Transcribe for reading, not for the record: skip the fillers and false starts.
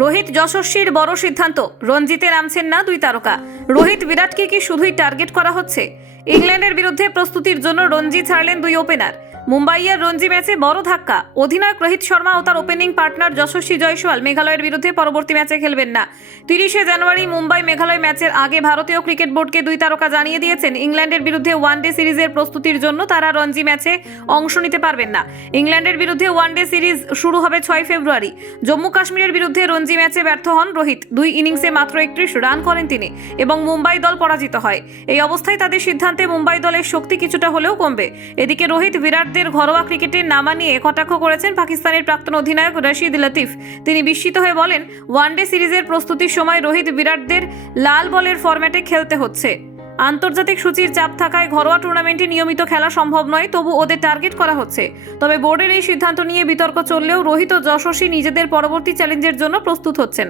রোহিত যশস্বীর বড় সিদ্ধান্ত, রঞ্জিতে নামছেন না দুই তারকা। রোহিত বিরাটকে কি শুধুই টার্গেট করা হচ্ছে? ইংল্যান্ডের বিরুদ্ধে প্রস্তুতির জন্য রঞ্জি ছাড়লেন দুই ওপেনার। মুম্বাইয়ের রঞ্জি ম্যাচে বড় ধাক্কা। অধিনায়ক রোহিত শর্মা ও তার ওপেনিং পার্টনার যশস্বী জয়সওয়াল মেঘালয়ের বিরুদ্ধে পরবর্তী ম্যাচে খেলবেন না। 30শে জানুয়ারি মুম্বাই মেঘালয় ম্যাচের আগে ভারতীয় ক্রিকেট বোর্ডকে দুই তারকা জানিয়ে দিয়েছেন ইংল্যান্ডের বিরুদ্ধে ওয়ানডে সিরিজের প্রস্তুতির জন্য তারা রঞ্জি ম্যাচে অংশ নিতে পারবেন না। ইংল্যান্ডের বিরুদ্ধে ওয়ানডে সিরিজ শুরু হবে 6 ফেব্রুয়ারি। জম্মু কাশ্মীরের বিরুদ্ধে রঞ্জি ম্যাচে ব্যর্থ হন রোহিত। 2 ইনিংসে মাত্র 31 রান করেন তিনি এবং মুম্বাই দল পরাজিত হয়। এই অবস্থায় তাদের সিদ্ধান্তে মুম্বাই দলের শক্তি কিছুটা হলেও কমবে। এদিকে রোহিত বিরাটদের ঘরোয়া ক্রিকেটের নামা নিয়ে কটাক্ষ করেছেন পাকিস্তানের প্রাক্তন অধিনায়ক রশিদ লতিফ। তিনি বিস্মিত হয়ে বলেন, ওয়ানডে সিরিজের প্রস্তুতির সময় রোহিত বিরাটদের লাল বলের ফরম্যাটে খেলতে হচ্ছে। আন্তর্জাতিক সূচির চাপ থাকায় ঘরোয়া টুর্নামেন্টে নিয়মিত খেলা সম্ভব নয়, তবু ওদের টার্গেট করা হচ্ছে। তবে বোর্ডের এই সিদ্ধান্ত নিয়ে বিতর্ক চললেও রোহিত ও যশস্বী নিজেদের পরবর্তী চ্যালেঞ্জের জন্য প্রস্তুত হচ্ছেন।